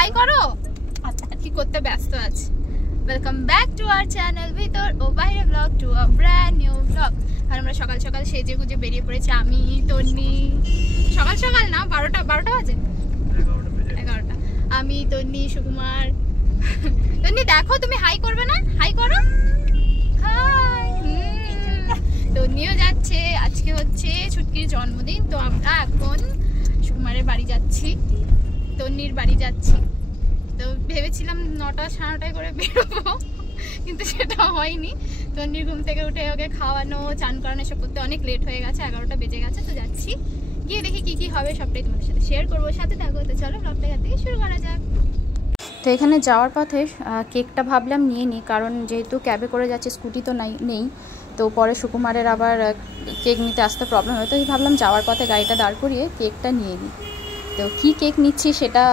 High করো। কি করতে ব্যস্ত আছে। Welcome back to our channel ভিতর ও বাইরে vlog to a brand new vlog. আর আমরা সকাল সকাল সেজে গুজে বেরিয়ে পড়েছি। আমি তন্নি, সকাল সকাল না 12টা বাজে, 11টা। আমি তন্নি, সুকুমার। তন্নি দেখো, তুমি হাই করবে না? হাই করো, হাই। তন্নিও যাচ্ছে। আজকে হচ্ছে ছুটকির জন্মদিন, তো আমরা এখন সুকুমারের বাড়ি যাচ্ছি, তন্নির বাড়ি যাচ্ছি। তো ভেবেছিলাম 9টা 9:30 করে বেরোবো, কিন্তু সেটা হয়নি। তন্নির ঘুম থেকে উঠে ওকে খাওয়ানো, চান করানো সব করতে অনেক লেট হয়ে গেছে, 11টা বেজে গেছে। তো যাচ্ছি, গিয়ে দেখি কি কি হবে সবটাই তোমাদের সাথে শেয়ার করবো। সাথে থাকো। তো চলো ব্লগটা এখান থেকে শুরু করা যাক। তো এখানে যাওয়ার পথে কেকটা ভাবলাম নিয়ে নিই, কারণ যেহেতু ক্যাবে করে যাচ্ছে, স্কুটি তো নেই, তো পরে সুকুমারের আবার কেক নিতে আসতে প্রবলেম হয়। তো ভাবলাম যাওয়ার পথে গাড়িটা দাঁড় করিয়ে কেকটা নিয়ে নিই। তো কী কেক নিচ্ছি সেটা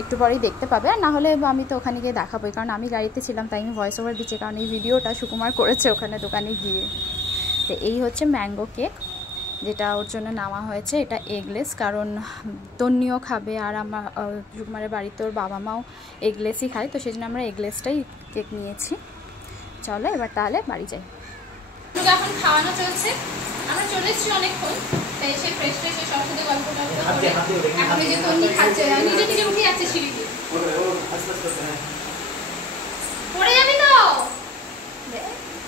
একটু পরেই দেখতে পাবে, আর নাহলে আমি তো ওখানে গিয়ে দেখাবোই, কারণ আমি গাড়িতে ছিলাম তাই আমি ভয়েস ওভার দিচ্ছি, কারণ এই ভিডিওটা সুকুমার করেছে ওখানে দোকানে গিয়ে। তো এই হচ্ছে ম্যাঙ্গো কেক, যেটা ওর জন্য নেওয়া হয়েছে। এটা এগলেস, কারণ তন্নিও খাবে, আর আমার সুকুমারের বাড়িতে ওর বাবা মাও এগলেসই খায়, তো সেই জন্য আমরা এগলেসটাই কেক নিয়েছি। চলো এবার তাহলে বাড়ি যাই। এখন খাওয়ানো চলছে, আমরা চলে এসেছি অনেকক্ষণ, তাই এসে ফ্রেশ ফ্রেশ সব সাথে গল্প টল্প করে এখন যে তন্নি খাচ্ছে, নিজে নিজে উঠে যাচ্ছে সিঁড়ি দিয়ে। পড়ে যাবি তো,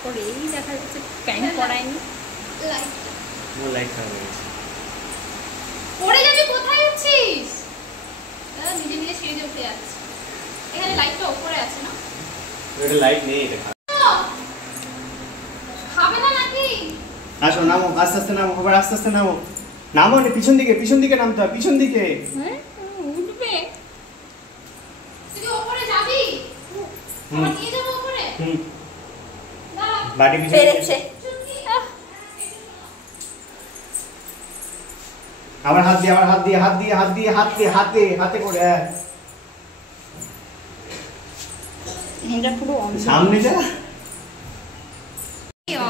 পড়েই দেখা যাচ্ছে প্যান্ট পরায়নি, লাইট পড়ে যাবি, কোথায় যাচ্ছিস? নিজে নিজে সিঁড়ি দিয়ে উঠে যাচ্ছে। এখানে লাইটটা উপরে আছে না? এটা লাইট নেই, এটা খাবে না নাকি? আসো, নামো, আস্তে আস্তে নামো, আবার আস্তে আস্তে নামো। নামো না, পিছন দিকে নামতে হবে, পিছন দিকে। হ্যাঁ, উঠবে। তুই উপরে যাবি? আমার নিয়ে যাব উপরে? দাঁড়া, বাড়ি পিছন পেরেছে। আবার হাত দিয়ে হাতে করে। এটা পুরো সামনে যা,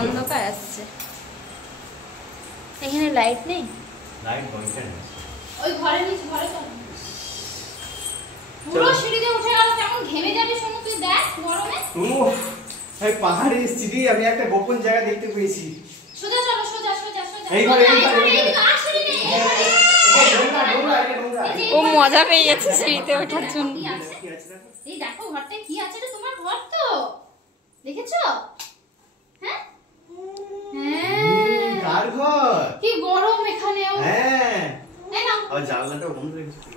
অন্ধকার আসছে। এখানে লাইট নেই, লাইট বন্ধ। ওই ঘরে নিচে, ঘরে চল। পুরো সিঁড়িতে উঠে গেল, কেমন ঘেমে যাবি শোনো, তুই দেখ গরমে। এই পাহাড়ে এসেছি, আমি একটা গোপন জায়গা দেখতে পেয়েছি। সোজা চলো, সোজা সোজা সোজা। এই ঘরে ও মজা পেয়ে গেছে সিঁড়িতে ওঠার জন্য। এই দেখো ঘরটা কি আছে, এটা তোমার ঘর তো, দেখেছো? হ্যাঁ হ্যাঁ, কার ঘর? কি গরম এখানেও। হ্যাঁ, এই নাও, আর জানলাটা বন্ধ রেখেছি।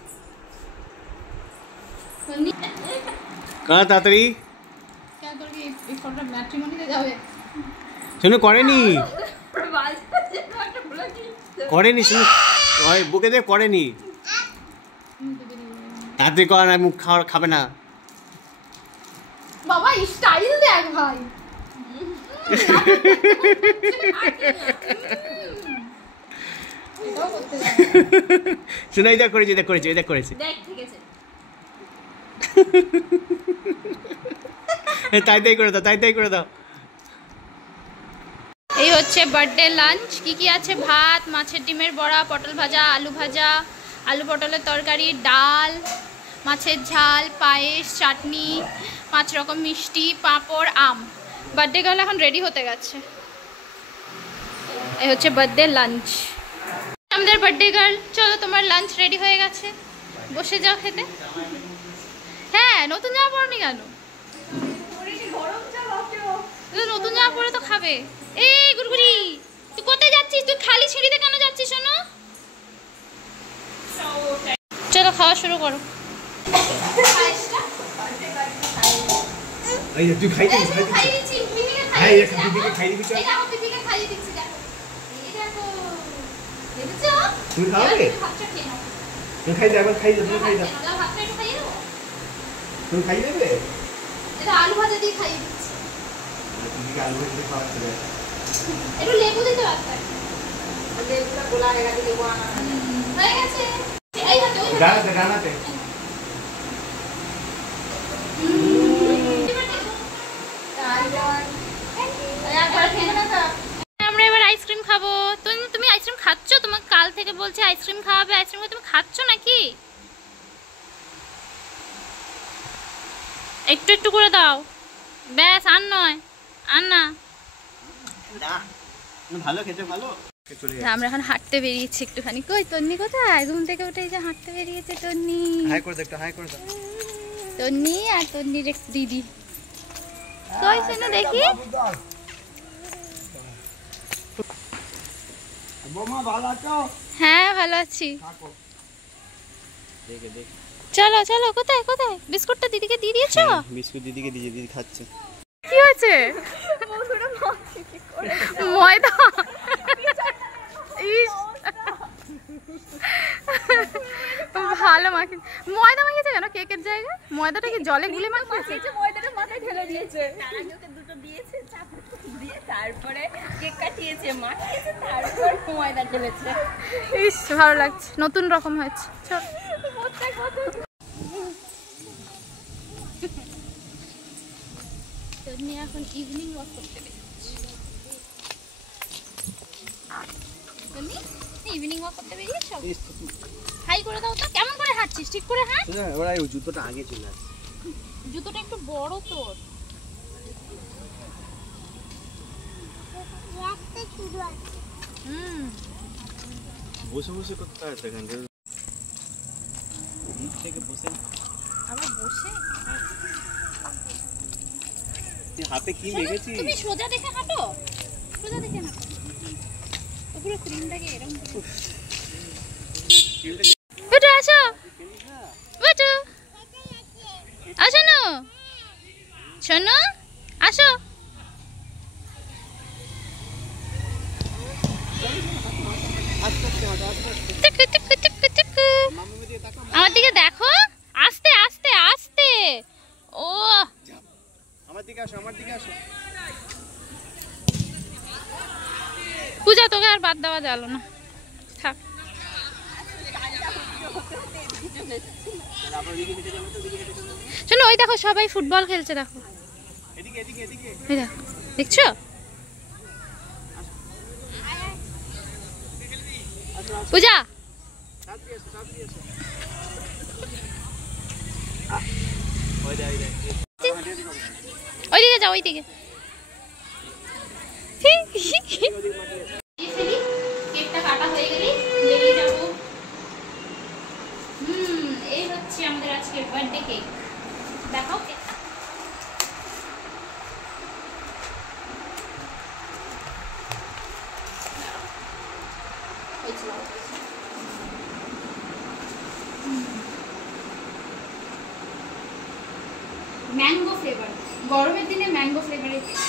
তাড়াতাড়ি কেন তোর কি এই ফটোটা ম্যাট্রিমনিতে যাবে? শুনো, করেনি শুনো, ওই বুকে দিয়ে করেনি। তাড়াতাড়ি কর, না মুখ খাবে না। বাবা স্টাইল দেখ ভাই। শুনো, এটা করেছে দেখ, ঠিক আছে। তাই করে দাও। এই হচ্ছে বার্থডে লাঞ্চ। কি আছে? ভাত, মাছের ডিমের বড়া, পটল ভাজা, আলু পটলের তরকারি, ডাল, মাছের ঝাল, পায়েস, চাটনি, 5 রকম মিষ্টি, পাঁপড়, আম। বার্থডে গার্ল এখন রেডি হতে গেছে। এই হচ্ছে বার্থডে লাঞ্চ। আমাদের বার্থডে গার্ল, চলো তোমার লাঞ্চ রেডি হয়ে গেছে, বসে যাও খেতে। হ্যাঁ, নতুন জামা পরনি কেন? নতুন জামা পরে তো খাবে। এই গুড়গুড়ি, তুই কোথায় যাচ্ছিস? তুই খালি সিঁড়িতে কেন যাচ্ছিস? শোনো, চলো খাওয়া শুরু করো। তুই খাই দেবে। আলু ভাজা দিয়ে খাইয়ে দিচ্ছি। একটু লেবু দিতে পারতে, লেবুটা গোলা হয়ে গেছে, লেবু আনা হয়ে গেছে। এই হাতে ওই ডানাতে আমরা এবার আইসক্রিম খাবো। তুমি আইসক্রিম খাচ্ছ? তোমাকে কাল থেকে বলছে আইসক্রিম খাওয়াবে, আইসক্রিম তুমি খাচ্ছ নাকি? একটু একটু করে দাও, ব্যাস, আর নয়, আর না। ভালো খেতে ভালো। আমরা এখন হাঁটতে বেরিয়েছি একটুখানি। কই তন্নি কোথায়? ঘুম থেকে উঠে যে হাঁটতে বেরিয়েছে তন্নি। হাই করে দাও, একটু হাই করে দাও। তন্নি আর তন্নির এক দিদি। কই শোনো দেখি। বৌমা ভালো আছো? হ্যাঁ ভালো আছি। চলো চলো। কোথায় কোথায়? বিস্কুটটা দিদিকে দিয়ে দিয়েছো? বিস্কুট দিদিকে দিয়ে দিদি খাচ্ছে। কি হয়েছে? ময়দা। ইস, ভালো মাখি। ময়দা মাখিয়েছে কেন কেকের জায়গায়? ময়দাটা কি জলে গুলে মাখিয়েছে? ময়দাটা মাথায় ঢেলে দিয়েছে। তার আগে ওকে দুটো দিয়েছে, চাপড় দিয়ে তারপরে কেক কাটিয়েছে, মাখিয়েছে, তারপর ময়দা ঢেলেছে। ইস ভালো লাগছে, নতুন রকম হয়েছে। চল। তন্নি এখন ইভিনিং ওয়াক করতে বেরিয়েছে। তন্নি ইভিনিং ওয়াক করতে বেরিয়েছো? হাই করে দাও তো। কেমন করে হাঁটছিস? ঠিক করে হাঁট। না ওরা এই জুতোটা আগে চলে আসে। জুতোটা একটু বড় তোর। বসে বসে করতে হয় সেখানে। মুখ থেকে বসে আবার বসে হাতে কি লেগেছি? তুমি সোজা দেখে হাঁটো, সোজা দেখে হাঁটো। ওগুলো ক্রিমটাকে এরকম বেটা আসো, বেটা আসো না, শোনো আসো। টুকু, টুকু, টুকু, টুকু। আমার দিকে দেখো, আস্তে আস্তে আস্তে। ও আমার দিকে আসো, আমার দিকে আসো। পূজা তোকে আর বাদ দেওয়া গেল না, থাক। শোনো ওই দেখো সবাই ফুটবল খেলছে, দেখো এদিকে এদিকে এদিকে। এই দেখো, দেখছো? পূজা তাড়াতাড়ি এসো, তাড়াতাড়ি এসো। ওই দে, ওই দে। ওইদিকে যাও, ওইদিকে। কেকটা কাটা হয়ে গেলে বেরিয়ে যাব। এই হচ্ছে আমাদের আজকের বার্থডে কেক। দেখো কেকটা। ম্যাঙ্গো ফ্লেভার, গরমের দিনে ম্যাঙ্গো ফ্লেভারের কেক।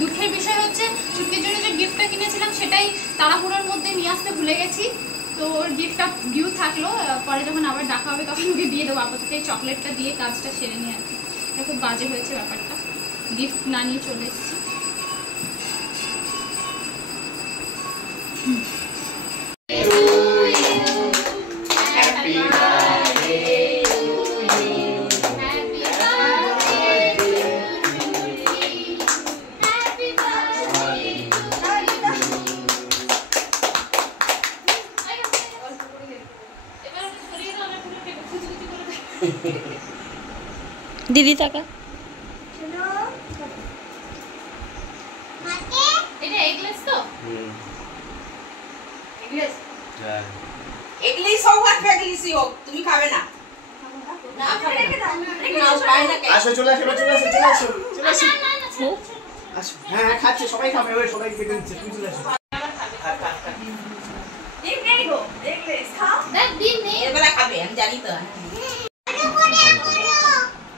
দুঃখের বিষয় হচ্ছে ছুটির জন্য যে গিফটটা কিনেছিলাম সেটাই তাড়াহুড়োর মধ্যে নিয়ে আসতে ভুলে গেছি। তো ওর গিফটটা ডিউ থাকলো, পরে যখন আবার ডাকা হবে তখন ওকে দিয়ে দেবো। আপাতত এই চকলেটটা দিয়ে কাজটা সেরে নিয়ে আর কি। এটা খুব বাজে হয়েছে ব্যাপারটা, গিফট না নিয়ে চলে এসেছি। দিদি টাকা এটা এগলেস তো? এগলেস হ্যাঁ। এগলিস হোক আর ফেগলিসই হোক, তুমি খাবে না? না খাবে না, খায় না। আসো, চলে আসো, চলে আসো, চলে আসো, চলে আসো। না না না আসো। হ্যাঁ হ্যাঁ, খাচ্ছে, সবাই খাবে। ওই সবাই খেতে দিচ্ছে, তুমি চলে আসো। ডিম নেই গো, এগলিস খাও। দেখ দিন নেই। এবেলা খাবে, আমি জানি তো।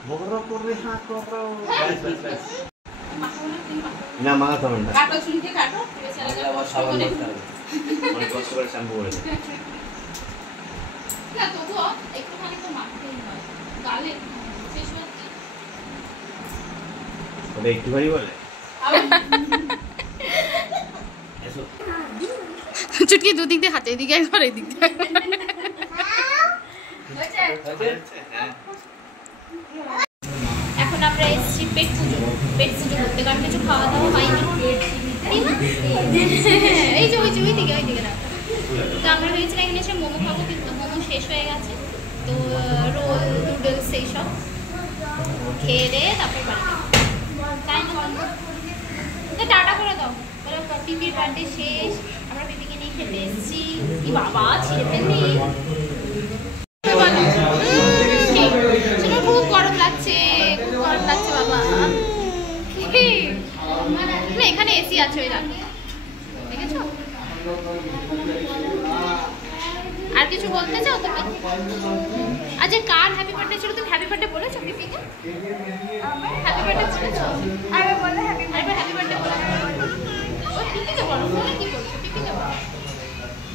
বড় করে হাত করো। ব্যাস ব্যাস ব্যাস। না মাথা হবে না। কাটো চুলকে কাটো। অনেক কষ্ট করে শ্যাম্পু করেছে। না তবুও একটুখানি তো মাখতেই হয় গালে, শেষ হচ্ছে। ওটা একটুখানি বলে। এসো। চুটকি দুদিক দিয়ে হাতে, এদিকে একবার এদিক দিয়ে। এখন আমরা এসেছি পেট পুজো করতে, কারণ কিছু খাওয়া দাওয়া হয়নি। এই যে ওই দিকে রাখো। তো আমরা ভেবেছিলাম এখানে এসে মোমো খাবো, কিন্তু মোমো শেষ হয়ে গেছে। তো রোল নুডলস এইসব খেয়ে দিয়ে তারপরে বাড়ি যাবো, তাই না? তো টাটা করে দাও, বলো পিপির বার্থডে শেষ, আমরা পিপিকে নিয়ে খেতে এসেছি। কি বাবা ছিঁড়ে ফেলবি? খুব গরম লাগছে বাবা। এখানে এসি আছে, ওই দেখো, দেখেছো? আর কিছু বলতে চাও তুমি? আচ্ছা, কার হ্যাপি বার্থডে ছিল? তুমি হ্যাপি বার্থডে বলেছো পিপিকে? হ্যাপি বার্থডে বলেছো? আরেকবার বলো হ্যাপি বার্থডে বলো। ওই পিপিকে বলো, ফোনে কি বলছো? পিপিকে বলো,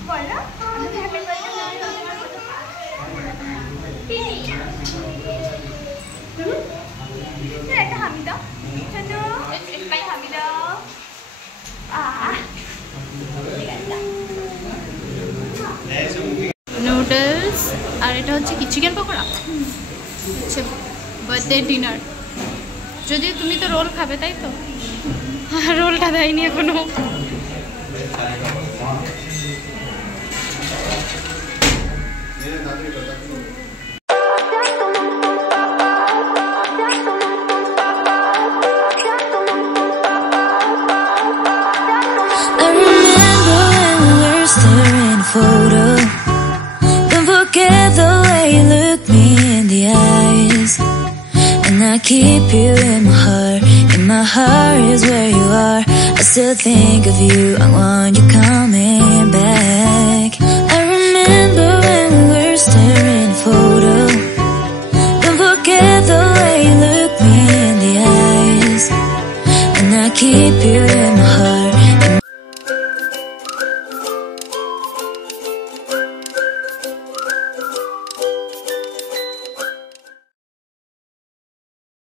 বলো আমাকে হ্যাপি বার্থডে বলো। একটা হামি দাও, একটাই হামি দাও। নুডলস, আর এটা হচ্ছে কি চিকেন পকোড়া, হচ্ছে বার্থডে ডিনার। যদি তুমি তো রোল খাবে, তাই তো? রোলটা দেয়নি এখনো। Don't forget the way you look me in the eyes, and I keep you in my heart is where you are. I still think of you, I want you coming back. I remember when we were staring a photo. Don't forget the way you look me in the eyes, and I keep you